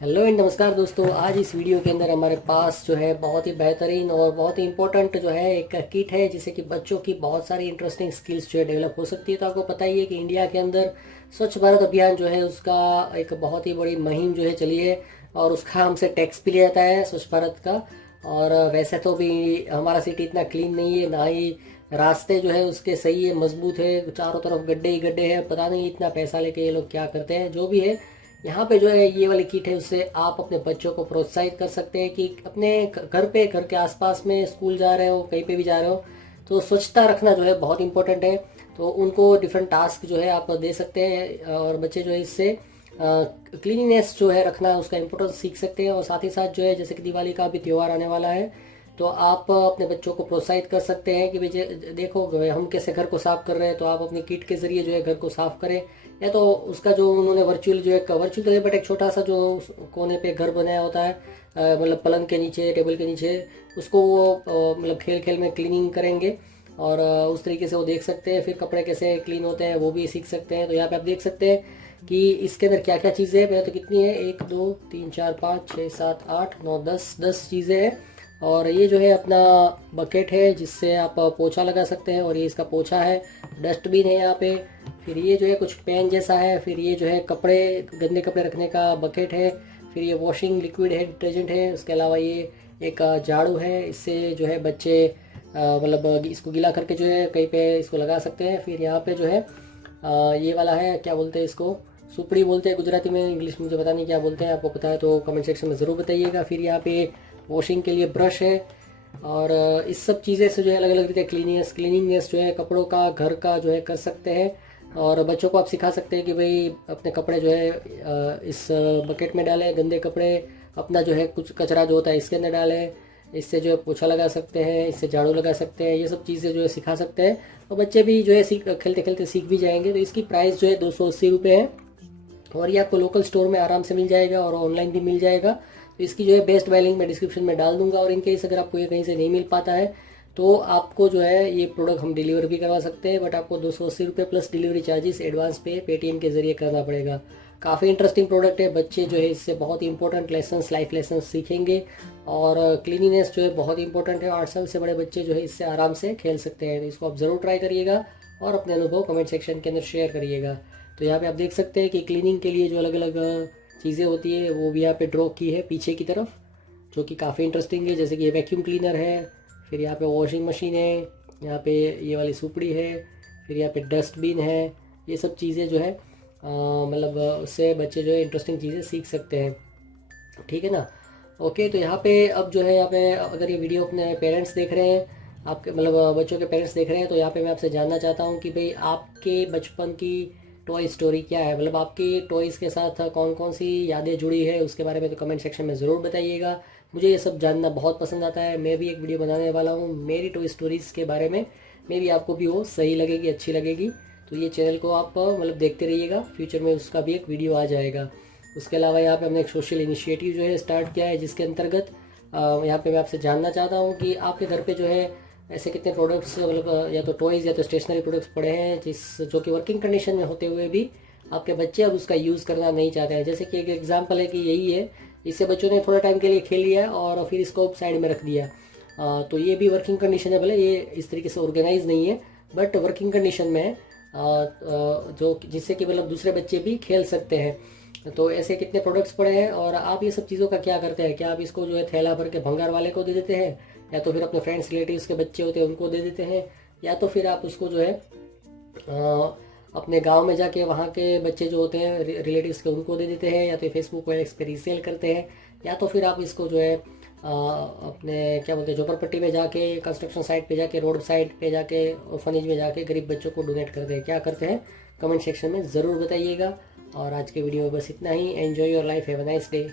Hello and नमस्कार दोस्तों। आज इस वीडियो के अंदर हमारे पास जो है बहुत ही बेहतरीन और बहुत ही इम्पोर्टेंट जो है एक किट है, जिससे कि बच्चों की बहुत सारी इंटरेस्टिंग स्किल्स जो है डेवलप हो सकती है। तो आपको पता ही है कि इंडिया के अंदर स्वच्छ भारत अभियान जो है उसका एक बहुत ही बड़ी मुहिम जो है चली है, और उसका हमसे टैक्स भी लिया जाता है स्वच्छ भारत का। और वैसे तो भी हमारा सिटी इतना क्लीन नहीं है, ना ही रास्ते जो है उसके सही है, मजबूत है, चारों तरफ गड्ढे ही गड्ढे हैं। पता नहीं इतना पैसा लेके ये लोग क्या करते हैं। जो भी है, यहाँ पे जो है ये वाली किट है, उससे आप अपने बच्चों को प्रोत्साहित कर सकते हैं कि अपने घर पे, घर के आसपास में, स्कूल जा रहे हो, कहीं पे भी जा रहे हो, तो स्वच्छता रखना जो है बहुत इंपॉर्टेंट है। तो उनको डिफरेंट टास्क जो है आप दे सकते हैं, और बच्चे जो है इससे क्लीनिनेस जो है रखना, उसका इम्पोर्टेंस सीख सकते हैं। और साथ ही साथ जो है, जैसे कि दिवाली का भी त्यौहार आने वाला है, तो आप अपने बच्चों को प्रोत्साहित कर सकते हैं कि भाई देखो हम कैसे घर को साफ कर रहे हैं, तो आप अपनी किट के जरिए जो है घर को साफ करें। या तो उसका जो उन्होंने वर्चुअल जो एक वर्चुअल तो है, बट एक छोटा सा जो कोने पे घर बनाया होता है, मतलब पलंग के नीचे, टेबल के नीचे, उसको वो मतलब खेल खेल में क्लीनिंग करेंगे, और उस तरीके से वो देख सकते हैं। फिर कपड़े कैसे क्लीन होते हैं वो भी सीख सकते हैं। तो यहाँ पे आप देख सकते हैं कि इसके अंदर क्या क्या चीज़ें हैं। तो कितनी है, 1 2 3 4 5 6 7 8 9 10 चीज़ें हैं। और ये जो है अपना बकेट है, जिससे आप पोछा लगा सकते हैं, और ये इसका पोछा है। डस्टबिन है यहाँ पे। फिर ये जो है कुछ पेन जैसा है। फिर ये जो है कपड़े, गंदे कपड़े रखने का बकेट है। फिर ये वॉशिंग लिक्विड है, डिटर्जेंट है। उसके अलावा ये एक झाड़ू है, इससे जो है बच्चे मतलब इसको गीला करके जो है कहीं पे इसको लगा सकते हैं। फिर यहाँ पे जो है ये वाला है, क्या बोलते हैं इसको, सुपड़ी बोलते हैं गुजराती में, इंग्लिश में मुझे पता नहीं क्या बोलते हैं। आपको पता है तो कमेंट सेक्शन में ज़रूर बताइएगा। फिर यहाँ पे वॉशिंग के लिए ब्रश है। और इस सब चीज़ें से जो है अलग अलग तरीके क्लीनिंगनेस जो है कपड़ों का, घर का जो है कर सकते हैं। और बच्चों को आप सिखा सकते हैं कि भाई अपने कपड़े जो है इस बकेट में डालें, गंदे कपड़े अपना जो है कुछ कचरा जो होता है इसके अंदर डालें। इससे जो है पोछा लगा सकते हैं, इससे झाड़ू लगा सकते हैं। ये सब चीज़ें जो है सिखा सकते हैं, और बच्चे भी जो है खेलते खेलते सीख भी जाएंगे। तो इसकी प्राइस जो है 280 रुपये है, और ये आपको लोकल स्टोर में आराम से मिल जाएगा, और ऑनलाइन भी मिल जाएगा। तो इसकी जो है बेस्ट बाय लिंक मैं डिस्क्रिप्शन में डाल दूंगा। और इन केस अगर आपको ये कहीं से नहीं मिल पाता है, तो आपको जो है ये प्रोडक्ट हम डिलीवर भी करवा सकते हैं, बट आपको 280 रुपये प्लस डिलीवरी चार्जेस एडवांस पे पेटीएम के जरिए करना पड़ेगा। काफ़ी इंटरेस्टिंग प्रोडक्ट है। बच्चे जो है इससे बहुत इंपॉर्टेंट लेसन्स, लाइफ लेसन्स सीखेंगे। और क्लीनिनेस जो है बहुत इंपॉर्टेंट है। 8 साल से बड़े बच्चे जो है इससे आराम से खेल सकते हैं। तो इसको आप ज़रूर ट्राई करिएगा, और अपने अनुभव कमेंट सेक्शन के अंदर शेयर करिएगा। तो यहाँ पे आप देख सकते हैं कि क्लीनिंग के लिए जो अलग अलग चीज़ें होती है वो भी यहाँ पे ड्रॉ की है पीछे की तरफ, जो कि काफ़ी इंटरेस्टिंग है। जैसे कि ये वैक्यूम क्लीनर है, फिर यहाँ पे वॉशिंग मशीन है, यहाँ पे ये वाली सुपड़ी है, फिर यहाँ पे डस्टबिन है। ये सब चीज़ें जो है मतलब उससे बच्चे जो है इंटरेस्टिंग चीज़ें सीख सकते हैं। ठीक है ना। ओके, तो यहाँ पे अब जो है, यहाँ पे अगर ये वीडियो अपने पेरेंट्स देख रहे हैं, आपके मतलब बच्चों के पेरेंट्स देख रहे हैं, तो यहाँ पे मैं आपसे जानना चाहता हूँ कि भाई आपके बचपन की टॉय स्टोरी क्या है, मतलब आपकी टॉयज़ के साथ कौन कौन सी यादें जुड़ी है, उसके बारे में तो कमेंट सेक्शन में ज़रूर बताइएगा। मुझे ये सब जानना बहुत पसंद आता है। मैं भी एक वीडियो बनाने वाला हूँ मेरी टॉय स्टोरीज़ के बारे में। मे भी आपको भी वो सही लगेगी, अच्छी लगेगी। तो ये चैनल को आप मतलब देखते रहिएगा, फ्यूचर में उसका भी एक वीडियो आ जाएगा। उसके अलावा यहाँ पे हमने एक सोशल इनिशिएटिव जो है स्टार्ट किया है, जिसके अंतर्गत यहाँ पे मैं आपसे जानना चाहता हूँ कि आपके घर पे जो है ऐसे कितने प्रोडक्ट्स, मतलब या तो टॉयज़ या तो स्टेशनरी प्रोडक्ट्स पड़े हैं जो कि वर्किंग कंडीशन में होते हुए भी आपके बच्चे अब उसका यूज़ करना नहीं चाहते हैं। जैसे कि एक एग्जांपल है कि यही है, इससे बच्चों ने थोड़ा टाइम के लिए खेल लिया और फिर इसको साइड में रख दिया। तो ये भी वर्किंग कंडीशन है, भले ये इस तरीके से ऑर्गेनाइज नहीं है, बट वर्किंग कंडीशन में है, जो जिससे कि मतलब दूसरे बच्चे भी खेल सकते हैं। तो ऐसे कितने प्रोडक्ट्स पड़े हैं, और आप ये सब चीज़ों का क्या करते हैं? क्या आप इसको जो है थैला भर के भंगार वाले को दे देते हैं, या तो फिर अपने फ्रेंड्स रिलेटिव्स के बच्चे होते हैं उनको दे देते हैं, या तो फिर आप उसको जो है अपने गांव में जाके वहाँ के बच्चे जो होते हैं रिलेटिव्स के उनको दे देते हैं, या तो फेसबुक वगैरह पे रीसेल करते हैं, या तो फिर आप इसको जो है अपने क्या बोलते हैं झोपड़पट्टी में जाके, कंस्ट्रक्शन साइट पे जाके, रोड साइड पे जाके, ऑर्फनेज में जाके गरीब बच्चों को डोनेट करते हैं। क्या करते हैं कमेंट सेक्शन में ज़रूर बताइएगा। और आज के वीडियो में बस इतना ही। Enjoy your life, have a nice day.